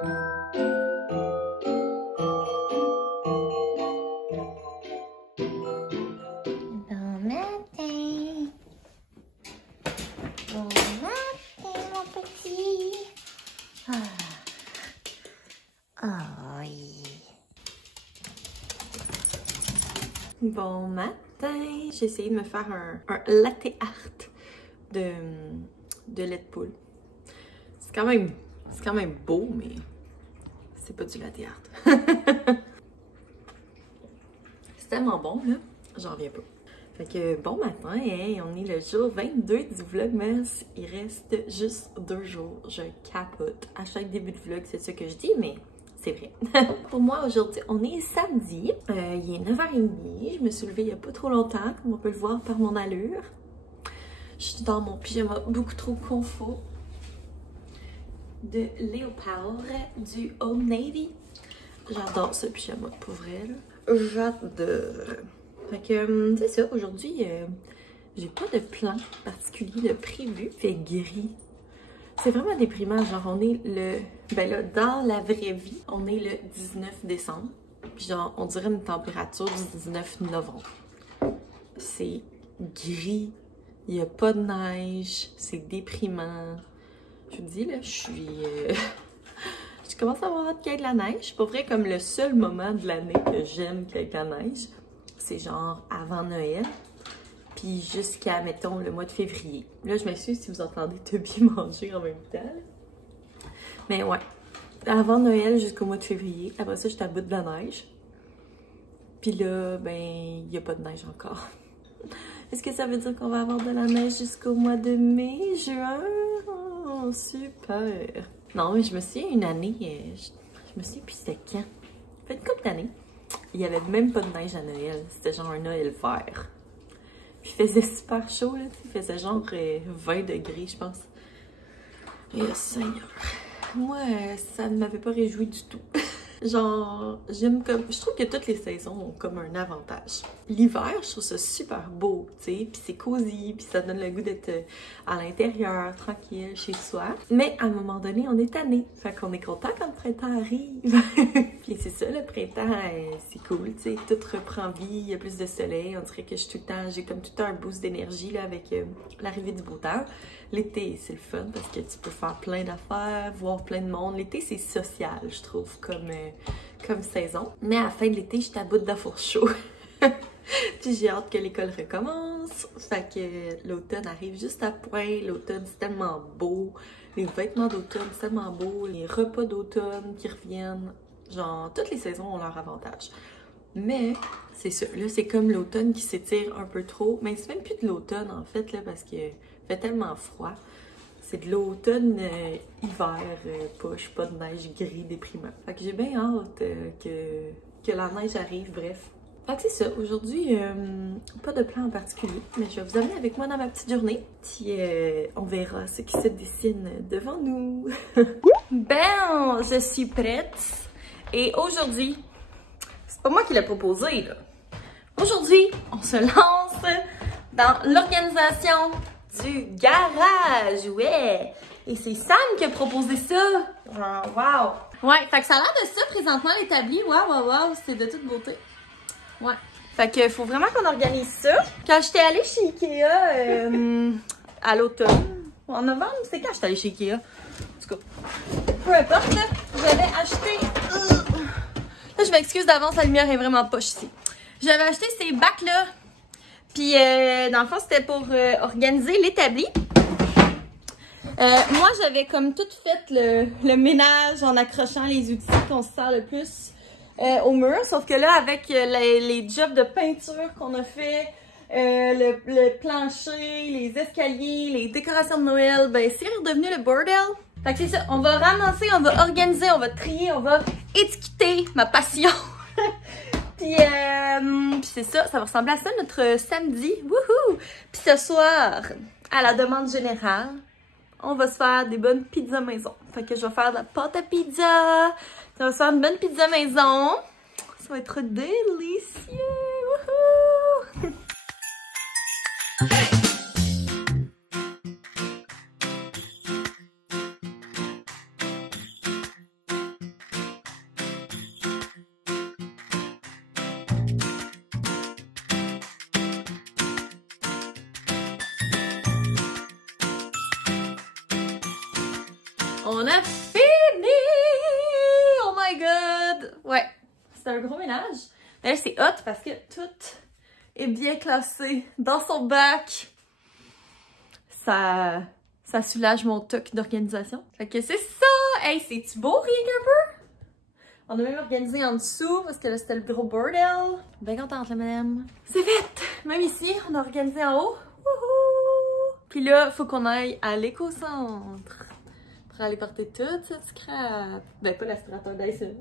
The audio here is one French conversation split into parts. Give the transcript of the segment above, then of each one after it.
Bon matin. Bon matin, mon petit. Ah. Oui. Bon matin. J'ai essayé de me faire un latte art de lait de poule. C'est quand même beau, mais c'est pas du latte art. C'est tellement bon, là. J'en reviens pas. Fait que bon matin, hey, on est le jour 22 du Vlogmas. Il reste juste 2 jours. Je capote. À chaque début de vlog, c'est ça que je dis, mais c'est vrai. Pour moi, aujourd'hui, on est samedi. Il est 9h30. Je me suis levée il y a pas trop longtemps, comme on peut le voir par mon allure. Je suis dans mon pyjama beaucoup trop confort de léopard du Old Navy. J'adore ce pyjama, pour vrai, là. J'adore. Fait que, c'est ça, aujourd'hui, j'ai pas de plan particulier de prévu. Fait gris. C'est vraiment déprimant, genre on est le... Ben là, dans la vraie vie, on est le 19 décembre. Puis genre, on dirait une température du 19 novembre. C'est gris, il n'y a pas de neige, c'est déprimant. Je vous dis, là, je commence à avoir hâte qu'il y ait de la neige. Pas vrai, comme le seul moment de l'année que j'aime qu'il y ait de la neige, c'est genre avant Noël. Puis jusqu'à, mettons, le mois de février. Là, je m'excuse si vous entendez Toby manger en même temps. Mais ouais, avant Noël jusqu'au mois de février. Après ça, je suis à bout de la neige. Puis là, ben, il n'y a pas de neige encore. Est-ce que ça veut dire qu'on va avoir de la neige jusqu'au mois de mai, juin? Oh, super! Non, mais je me souviens une année, je me souviens plus c'était quand. Ça fait une couple d'années. Il n'y avait même pas de neige à Noël. C'était genre un Noël vert. Puis il faisait super chaud, là. Il faisait genre 20 degrés, je pense. Et Seigneur. Moi, ça ne m'avait pas réjoui du tout. Genre, j'aime comme... Je trouve que toutes les saisons ont comme un avantage. L'hiver, je trouve ça super beau, tu sais, puis c'est cosy, puis ça donne le goût d'être à l'intérieur, tranquille, chez soi. Mais à un moment donné, on est tanné. Fait qu'on est content quand le printemps arrive. Puis c'est ça, le printemps, c'est cool, tu sais, tout reprend vie, il y a plus de soleil. On dirait que je suis tout le temps, j'ai comme tout le temps un boost d'énergie, là, avec l'arrivée du beau temps. L'été, c'est le fun parce que tu peux faire plein d'affaires, voir plein de monde. L'été, c'est social, je trouve, comme saison. Mais à la fin de l'été, je suis à bout de four chaud. Puis j'ai hâte que l'école recommence. Fait que l'automne arrive juste à point. L'automne, c'est tellement beau. Les vêtements d'automne, c'est tellement beau. Les repas d'automne qui reviennent. Genre, toutes les saisons ont leur avantage. Mais, c'est ça. Là, c'est comme l'automne qui s'étire un peu trop. Mais c'est même plus de l'automne, en fait, là, parce que fait tellement froid. C'est de l'automne, hiver, poche, pas de neige, gris, déprimant. Fait que j'ai bien hâte que la neige arrive, bref. Fait que c'est ça, aujourd'hui, pas de plan en particulier, mais je vais vous amener avec moi dans ma petite journée. Puis on verra ce qui se dessine devant nous. Ben, je suis prête. Et aujourd'hui, c'est pas moi qui l'ai proposé, là. Aujourd'hui, on se lance dans l'organisation du garage, ouais! Et c'est Sam qui a proposé ça! Wow! Ouais, fait que ça a l'air de ça présentement l'établi. Wow, c'est de toute beauté. Ouais. Fait que faut vraiment qu'on organise ça. Quand j'étais allée chez Ikea à l'automne, en novembre, c'est quand j'étais allée chez Ikea? En tout cas, peu importe, là, j'avais acheté... Là, je m'excuse d'avance, la lumière est vraiment poche ici. J'avais acheté ces bacs-là. Puis, dans le fond, c'était pour organiser l'établi. Moi, j'avais comme tout fait le ménage en accrochant les outils qu'on se sert le plus au mur. Sauf que là, avec les jobs de peinture qu'on a fait, le plancher, les escaliers, les décorations de Noël, ben c'est redevenu le bordel. Fait que c'est ça, on va ramasser, on va organiser, on va trier, on va étiqueter ma passion. Puis c'est ça, ça va ressembler à ça notre samedi. Wouhou! Puis ce soir, à la demande générale, on va se faire des bonnes pizzas maison. Fait que je vais faire de la pâte à pizza. Ça va se faire une bonne pizza maison. Ça va être délicieux! Wouhou! On a fini! Oh my god! Ouais, c'est un gros ménage. Mais là, c'est hot parce que tout est bien classé dans son bac. Ça soulage mon toc d'organisation. Fait que c'est ça! Hey, c'est-tu beau, rien qu'un peu? On a même organisé en dessous parce que là, c'était le gros bordel. Bien contente, la madame. C'est vite! Même ici, on a organisé en haut. Wouhou! Puis là, faut qu'on aille à l'éco-centre pour aller porter toute cette scrap. Ben, pas l'aspirateur Dyson.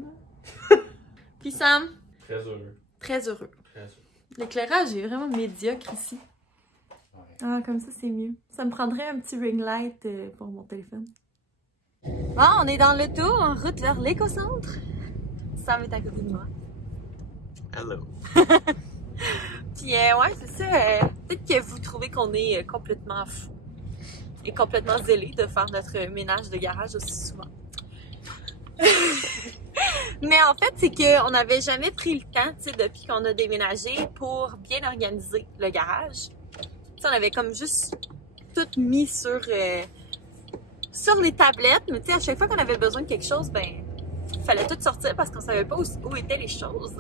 Puis Sam? Très heureux. Très heureux. Très heureux. L'éclairage est vraiment médiocre ici. Ouais. Ah, comme ça, c'est mieux. Ça me prendrait un petit ring light pour mon téléphone. Bon, on est dans l'auto, en route vers l'éco-centre. Sam est à côté de moi. Hello. Puis, ouais, c'est ça. Peut-être que vous trouvez qu'on est complètement fou et complètement zélé de faire notre ménage de garage aussi souvent. Mais en fait, c'est qu'on n'avait jamais pris le temps, tu sais, depuis qu'on a déménagé pour bien organiser le garage. Tu sais, on avait comme juste tout mis sur les tablettes, mais tu sais, à chaque fois qu'on avait besoin de quelque chose, ben, fallait tout sortir parce qu'on savait pas où étaient les choses.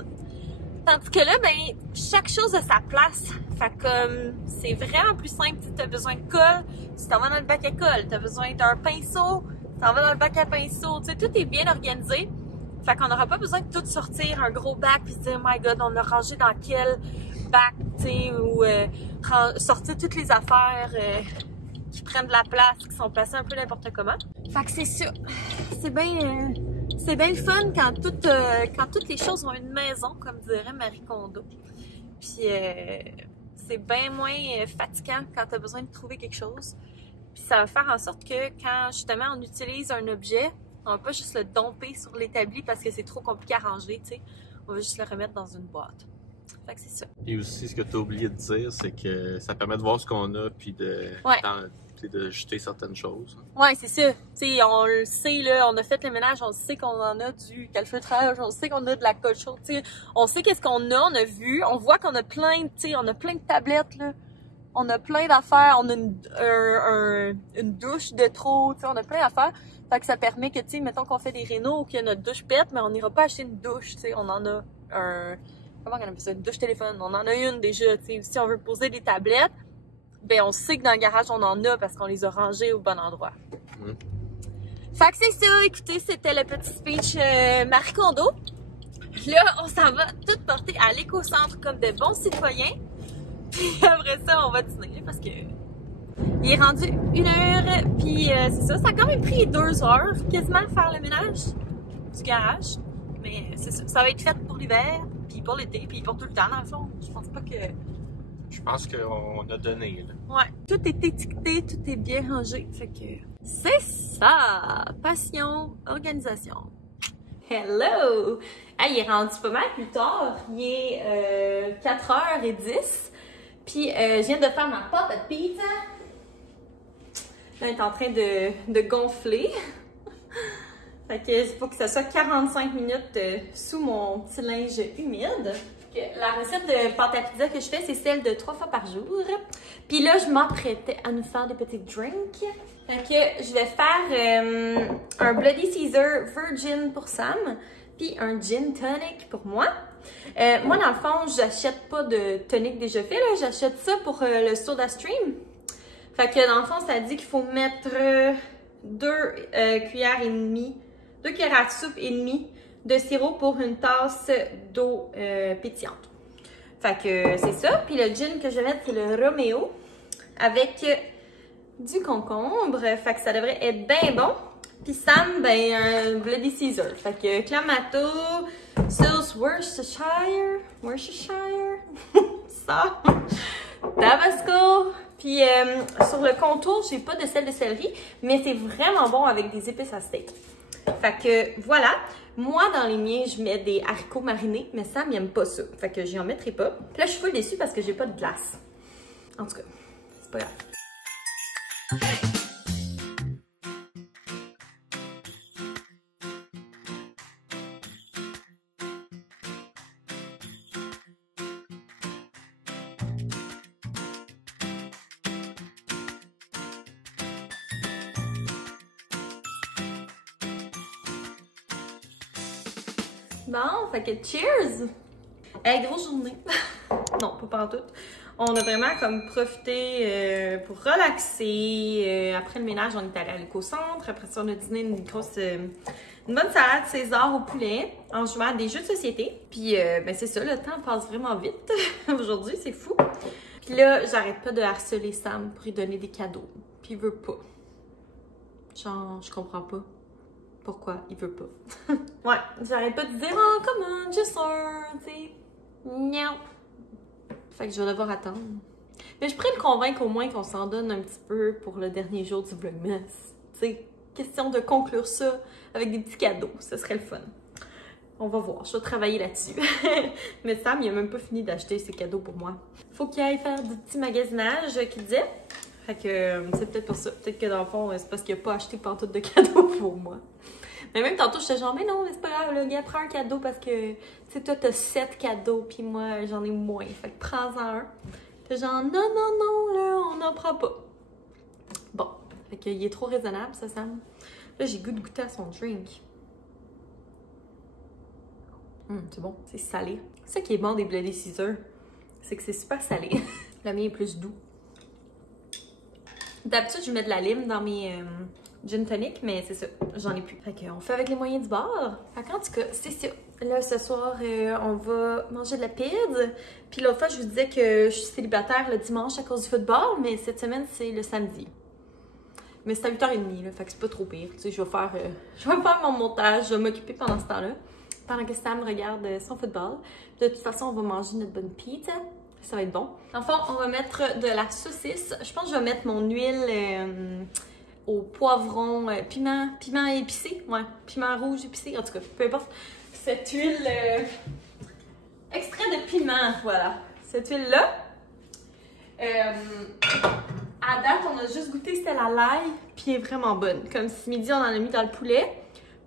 Tandis que là, ben, chaque chose a sa place. Fait que c'est vraiment plus simple. Tu as besoin de colle, tu t'en vas dans le bac à colle. Tu as besoin d'un pinceau, tu t'en vas dans le bac à pinceau. Tu sais, tout est bien organisé. Fait qu'on n'aura pas besoin de tout sortir, un gros bac, puis se dire, oh my god, on a rangé dans quel bac, tu sais, ou sortir toutes les affaires qui prennent de la place, qui sont placées un peu n'importe comment. Fait que c'est ça. C'est bien le fun quand toutes les choses ont une maison, comme dirait Marie Kondo. Puis c'est bien moins fatigant quand tu as besoin de trouver quelque chose. Puis ça va faire en sorte que quand justement on utilise un objet, on va pas juste le domper sur l'établi parce que c'est trop compliqué à ranger, tu sais. On va juste le remettre dans une boîte. Fait que c'est ça. Et aussi, ce que tu as oublié de dire, c'est que ça permet de voir ce qu'on a puis de jeter certaines choses. Ouais, c'est ça. Tu sais, on le sait, là, on a fait le ménage, on sait qu'on en a du calfeutrage, on sait qu'on a de la colle chaude, tu sais. On sait qu'est-ce qu'on a, on a vu, on voit qu'on a plein, tu sais, on a plein de tablettes, là. On a plein d'affaires, on a une douche de trop, tu sais, on a plein d'affaires. Fait que ça permet que, tu sais, mettons qu'on fait des rénaux ou que notre douche pète, mais on n'ira pas acheter une douche, tu sais. On en a comment on appelle ça? Une douche téléphone. On en a une déjà, tu sais. Si on veut poser des tablettes, ben on sait que dans le garage, on en a parce qu'on les a rangées au bon endroit. Fait que c'est ça. Écoutez, c'était le petit speech Marie Kondo. Là, on s'en va tout porter à l'éco-centre comme de bons citoyens. Puis après ça, on va dîner parce que il est rendu 1h. Puis c'est ça. Ça a quand même pris 2 heures quasiment faire le ménage du garage. Mais c'est ça. Ça va être fait pour l'hiver, puis pour l'été, puis pour tout le temps dans le fond. Je pense pas que... Je pense qu'on a donné, là. Ouais. Tout est étiqueté, tout est bien rangé. Fait que c'est ça! Passion, organisation. Hello! Hey, il est rendu pas mal plus tard. Il est 4h10. Puis je viens de faire ma pâte à pizza. Là, elle est en train de gonfler. Fait que il faut que ça soit 45 minutes sous mon petit linge humide. La recette de pâte à pizza que je fais, c'est celle de 3 fois par jour. Puis là, je m'apprêtais à nous faire des petits drinks. Fait que je vais faire un Bloody Caesar Virgin pour Sam, puis un gin tonic pour moi. Moi, dans le fond, j'achète pas de tonic déjà fait, là. J'achète ça pour le Soda Stream. Fait que dans le fond, ça dit qu'il faut mettre 2 cuillères et demie, 2 cuillères à soupe et demie de sirop pour une tasse d'eau pétillante. Fait que c'est ça. Puis le gin que je vais mettre, c'est le Romeo avec du concombre. Fait que ça devrait être bien bon. Puis Sam, ben un Bloody Caesar. Fait que Clamato, Sills Worcestershire, ça, Tabasco. Puis sur le contour, j'ai pas de sel de céleri, mais c'est vraiment bon avec des épices à steak. Fait que voilà. Moi, dans les miens, je mets des haricots marinés, mais Sam, il n'aime pas ça. Fait que j'y en mettrai pas. Puis là, je suis full déçue parce que j'ai pas de glace. En tout cas, c'est pas grave. Bon, fait que cheers! Hey, grosse journée! Non, pas pantoute. On a vraiment comme profité pour relaxer. Après le ménage, on est allé à l'éco-centre. Après ça, on a dîné une bonne salade César au poulet en jouant à des jeux de société. Puis, ben c'est ça, le temps passe vraiment vite. Aujourd'hui, c'est fou. Puis là, j'arrête pas de harceler Sam pour lui donner des cadeaux. Puis il veut pas. Genre, je comprends pas pourquoi il veut pas. Ouais, j'arrête pas de dire « Oh, come on, just un, tu sais. » Non. Fait que je vais devoir attendre. Mais je pourrais le convaincre au moins qu'on s'en donne un petit peu pour le dernier jour du Vlogmas. Tu sais, question de conclure ça avec des petits cadeaux. Ce serait le fun. On va voir, je vais travailler là-dessus. Mais Sam, il a même pas fini d'acheter ses cadeaux pour moi. Faut qu'il aille faire du petit magasinage qu'il disait. Fait que c'est peut-être pour ça. Peut-être que dans le fond, c'est parce qu'il a pas acheté pantoute de cadeaux pour moi. Mais même tantôt, j'étais genre, mais non, c'est pas grave, le gars, prends un cadeau parce que, tu sais, toi, t'as 7 cadeaux, puis moi, j'en ai moins. Fait que prends-en un. Puis genre, non, là, on n'en prend pas. Bon, fait qu'il est trop raisonnable, ça, Sam. Là, j'ai goût de goûter à son drink. C'est bon, c'est salé. C'est ça qui est bon des Bloody Caesar, c'est que c'est super salé. Le mien est plus doux. D'habitude, je mets de la lime dans mes gin tonic, mais c'est ça, j'en ai plus. Fait qu'on fait avec les moyens du bord. Fait qu'en tout cas, c'est ça. Là, ce soir, on va manger de la pizza. Puis l'autre fois, je vous disais que je suis célibataire le dimanche à cause du football, mais cette semaine, c'est le samedi. Mais c'est à 8h30, là, fait que c'est pas trop pire. Tu sais, je vais faire mon montage, je vais m'occuper pendant ce temps-là. Pendant que Sam regarde son football. De toute façon, on va manger notre bonne pizza. Ça va être bon. Enfin, on va mettre de la saucisse. Je pense que je vais mettre mon huile au poivron, piment épicé. Ouais, piment rouge épicé. En tout cas, peu importe. Cette huile extrait de piment, voilà. Cette huile-là. À date, on a juste goûté celle à l'ail, puis elle est vraiment bonne. Comme ce midi, on en a mis dans le poulet.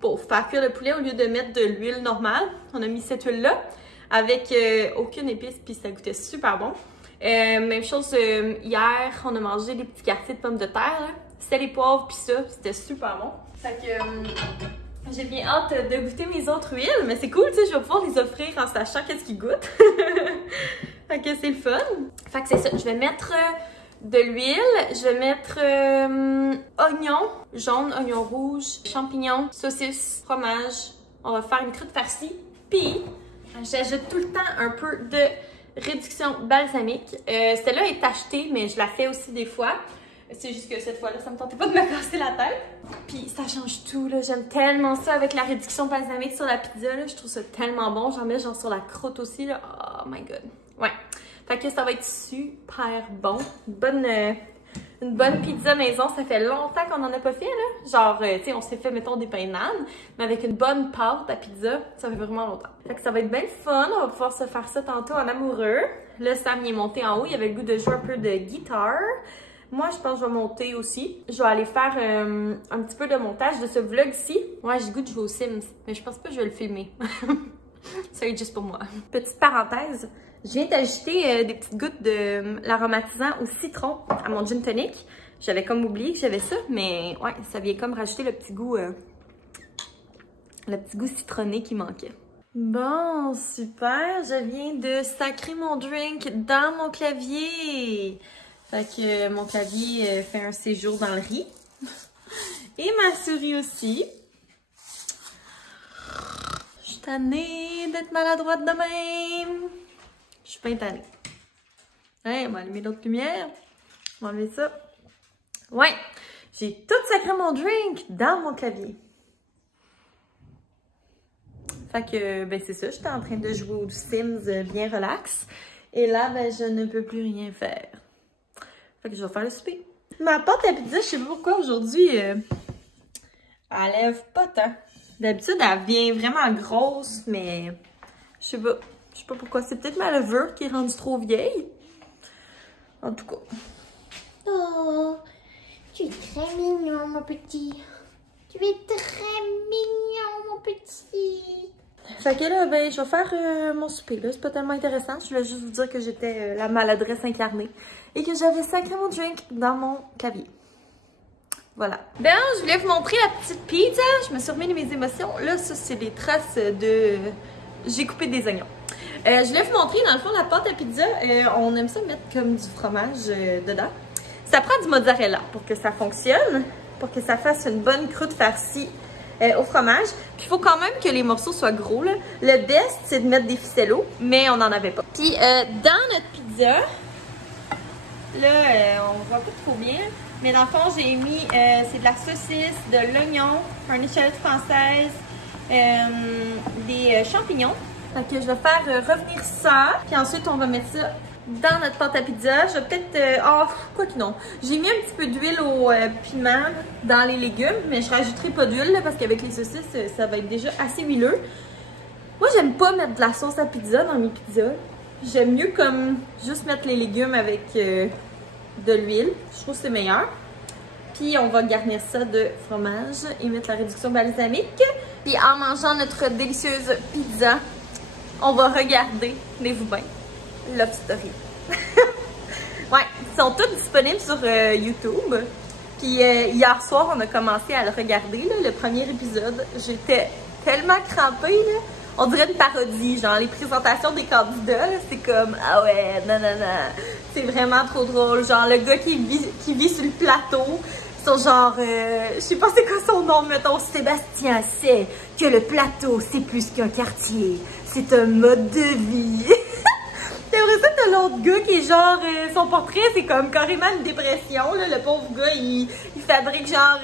Pour faire cuire le poulet, au lieu de mettre de l'huile normale, on a mis cette huile-là avec aucune épice, puis ça goûtait super bon. Même chose, hier, on a mangé des petits quartiers de pommes de terre, c'était les poivres, puis ça, c'était super bon. Fait que j'ai bien hâte de goûter mes autres huiles, mais c'est cool, tu sais, je vais pouvoir les offrir en sachant qu'est-ce qu'ils goûtent. Fait que c'est le fun. Fait que c'est ça, je vais mettre de l'huile, je vais mettre oignon jaune, oignon rouge, champignons, saucisse, fromage. On va faire une croûte farcie. Puis, j'ajoute tout le temps un peu de réduction balsamique. Celle-là est achetée, mais je la fais aussi des fois. C'est juste que cette fois-là, ça me tentait pas de me casser la tête. Puis ça change tout, là. J'aime tellement ça avec la réduction balsamique sur la pizza, là. Je trouve ça tellement bon. J'en mets genre sur la croûte aussi, là. Oh my god. Ouais. Fait que ça va être super bon. Une bonne pizza maison, ça fait longtemps qu'on n'en a pas fait, là. Genre, tu sais, on s'est fait, mettons, des pains de naan, mais avec une bonne pâte à pizza, ça fait vraiment longtemps. Fait que ça va être bien fun, on va pouvoir se faire ça tantôt en amoureux. Là, Sam, il est monté en haut, il avait le goût de jouer un peu de guitare. Moi, je pense que je vais monter aussi. Je vais aller faire un petit peu de montage de ce vlog-ci. Ouais, j'ai le goût de jouer aux Sims, mais je pense pas que je vais le filmer. Ça va être juste pour moi. Petite parenthèse. Je viens d'ajouter des petites gouttes de l'aromatisant au citron à mon gin tonic. J'avais comme oublié que j'avais ça, mais ouais, ça vient comme rajouter le petit goût citronné qui manquait. Bon, super! Je viens de sacrer mon drink dans mon clavier. Fait que mon clavier fait un séjour dans le riz. Et ma souris aussi. Je suis tannée d'être maladroite de même. Je suis pas tannée. Hein, on va allumer l'autre lumière. On va enlever ça. Ouais, j'ai tout sacré mon drink dans mon clavier. Fait que, ben c'est ça, j'étais en train de jouer aux Sims bien relax. Et là, ben je ne peux plus rien faire. Fait que je vais faire le souper. Ma pâte à pizza, je sais pas pourquoi aujourd'hui, elle lève pas tant. D'habitude, elle vient vraiment grosse, mais je sais pas. Je sais pas pourquoi. C'est peut-être ma levure qui est rendue trop vieille. En tout cas. Oh, tu es très mignon, mon petit. Tu es très mignon, mon petit. Fait que là, ben, je vais faire mon souper. Là, c'est pas tellement intéressant. Je voulais juste vous dire que j'étais la maladresse incarnée et que j'avais sacré mon drink dans mon clavier. Voilà. Ben, je voulais vous montrer la petite pizza. Je me suis remis de mes émotions. Là, ça, c'est des traces de... J'ai coupé des oignons. Je voulais vous montrer, dans le fond, la pâte à pizza. On aime ça mettre comme du fromage dedans. Ça prend du mozzarella pour que ça fonctionne, pour que ça fasse une bonne croûte farcie au fromage. Puis il faut quand même que les morceaux soient gros, là. Le best, c'est de mettre des ficellos, mais on n'en avait pas. Puis dans notre pizza, là, on voit pas trop bien, mais dans le fond, j'ai mis, c'est de la saucisse, de l'oignon, une échalote française, des champignons. Fait que je vais faire revenir ça, puis ensuite on va mettre ça dans notre pâte à pizza. Je vais peut-être... quoi que non. J'ai mis un petit peu d'huile au piment dans les légumes, mais je rajouterai pas d'huile parce qu'avec les saucisses, ça va être déjà assez huileux. Moi, j'aime pas mettre de la sauce à pizza dans mes pizzas. J'aime mieux comme juste mettre les légumes avec de l'huile. Je trouve que c'est meilleur. Puis on va garnir ça de fromage et mettre la réduction balsamique. Puis en mangeant notre délicieuse pizza, on va regarder, tenez-vous bien, Love Story. Ouais, ils sont tous disponibles sur YouTube. Puis hier soir, on a commencé à le regarder, là, le premier épisode. J'étais tellement crampée, là. On dirait une parodie, genre les présentations des candidats, c'est comme « Ah ouais, non, non, non, c'est vraiment trop drôle. » Genre le gars qui vit sur le plateau, son genre, je sais pas c'est quoi son nom, mettons, Sébastien sait que le plateau, c'est plus qu'un quartier, c'est un mode de vie. C'est vrai ça, t'as l'autre gars qui est genre, son portrait, c'est comme carrément une dépression, là. Le pauvre gars, il fabrique genre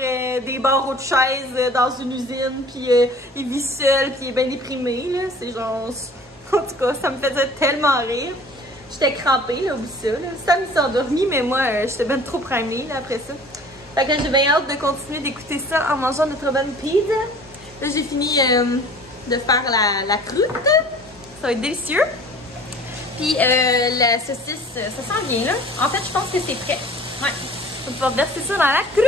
des barreaux de chaises dans une usine, puis il vit seul, puis il est bien déprimé, là. C'est genre, en tout cas, ça me faisait tellement rire. J'étais crampée, là, au bout de ça, là. Sam s'est endormi, mais moi, j'étais bien trop primée, là, après ça. Fait que j'ai bien hâte de continuer d'écouter ça en mangeant notre bonne pizza. Là, j'ai fini de faire la croûte. Ça va être délicieux. Puis la saucisse, ça sent bien là. En fait, je pense que c'est prêt. Ouais. On va pouvoir verser ça dans la croûte.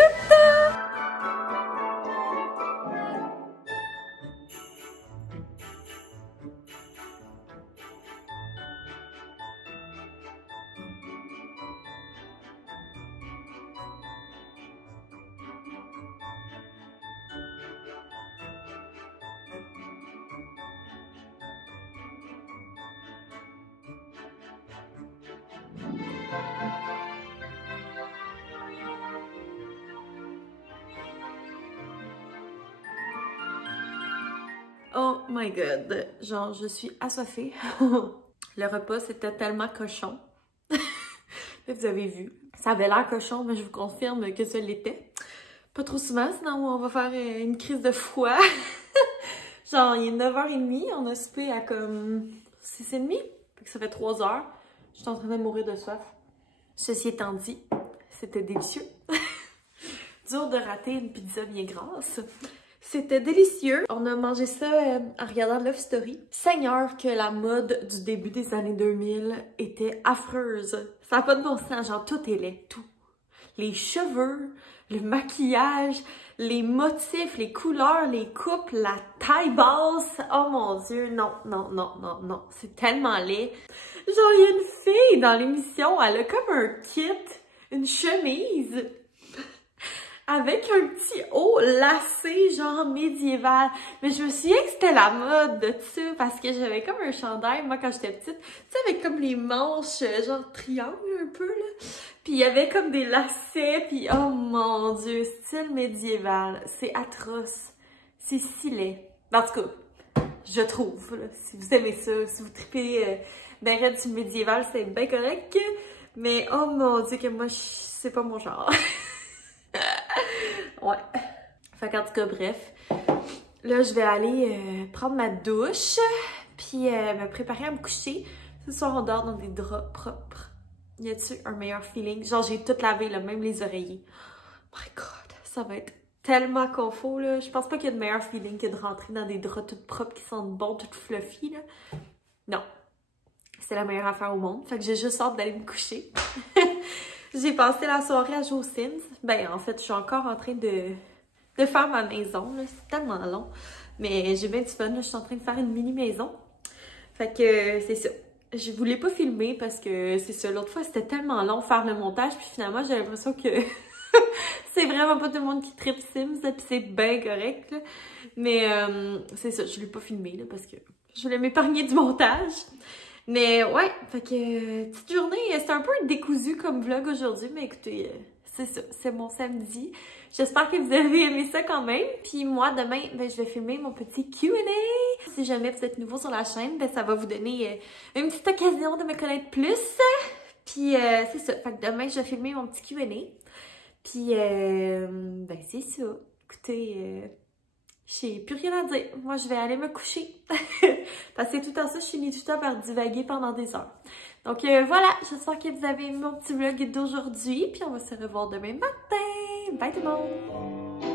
Oh my god, genre je suis assoiffée. Le repas c'était tellement cochon. Vous avez vu, ça avait l'air cochon, mais je vous confirme que ça l'était. Pas trop souvent, sinon on va faire une crise de foie. Genre il est 9h30, on a soupé à comme 6h30, fait que ça fait 3 heures. Je suis en train de mourir de soif. Ceci étant dit, c'était délicieux. Dur de rater une pizza bien grasse. C'était délicieux. On a mangé ça en regardant Love Story. Seigneur que la mode du début des années 2000 était affreuse. Ça n'a pas de bon sens, genre tout est laid, tout. Les cheveux, le maquillage, les motifs, les couleurs, les coupes, la taille basse. Oh mon Dieu, non, non, non, non, non. C'est tellement laid. Genre, il y a une fille dans l'émission, elle a comme un kit, une chemise avec un petit haut lacé, genre médiéval. Mais je me souviens que c'était la mode de ça, parce que j'avais comme un chandail, moi, quand j'étais petite, tu sais, avec comme les manches, genre triangle un peu, là. Puis il y avait comme des lacets, puis oh mon Dieu, style médiéval. C'est atroce. C'est si laid. En tout cas, je trouve, là, si vous aimez ça, si vous tripez ben raide sur le médiéval, c'est bien correct. Mais oh mon Dieu, que moi, c'est pas mon genre. Ouais. Fait qu'en tout cas, bref. Là, je vais aller prendre ma douche, puis me préparer à me coucher. Ce soir, on dort dans des draps propres. Y a-tu un meilleur feeling? Genre, j'ai tout lavé, là, même les oreillers. My God, ça va être tellement confort, là. Je pense pas qu'il y a de meilleur feeling que de rentrer dans des draps tout propres qui sentent bon, tout fluffy, là. Non. C'est la meilleure affaire au monde. Fait que j'ai juste hâte d'aller me coucher. J'ai passé la soirée à jouer aux Sims. Ben, en fait, je suis encore en train de faire ma maison. C'est tellement long. Mais j'ai bien du fun. Là. Je suis en train de faire une mini-maison. Fait que c'est ça. Je voulais pas filmer parce que c'est ça. L'autre fois, c'était tellement long faire le montage. Puis finalement, j'ai l'impression que c'est vraiment pas tout le monde qui tripe Sims, puis c'est bien correct, là. Mais c'est ça, je l'ai pas filmé, là, parce que je voulais m'épargner du montage. Mais ouais, fait que petite journée, c'est un peu décousu comme vlog aujourd'hui, mais écoutez, c'est ça, c'est mon samedi. J'espère que vous avez aimé ça quand même. Puis moi, demain, ben, je vais filmer mon petit Q&A. Si jamais vous êtes nouveau sur la chaîne, ben, ça va vous donner une petite occasion de me connaître plus. Puis c'est ça, fait que demain, je vais filmer mon petit Q&A. Puis, ben c'est ça. Écoutez, j'ai plus rien à dire. Moi, je vais aller me coucher. Parce que tout le temps ça, je finis tout le temps par divaguer pendant des heures. Donc voilà, j'espère que vous avez aimé mon petit vlog d'aujourd'hui. Puis on va se revoir demain matin. Bye tout le monde!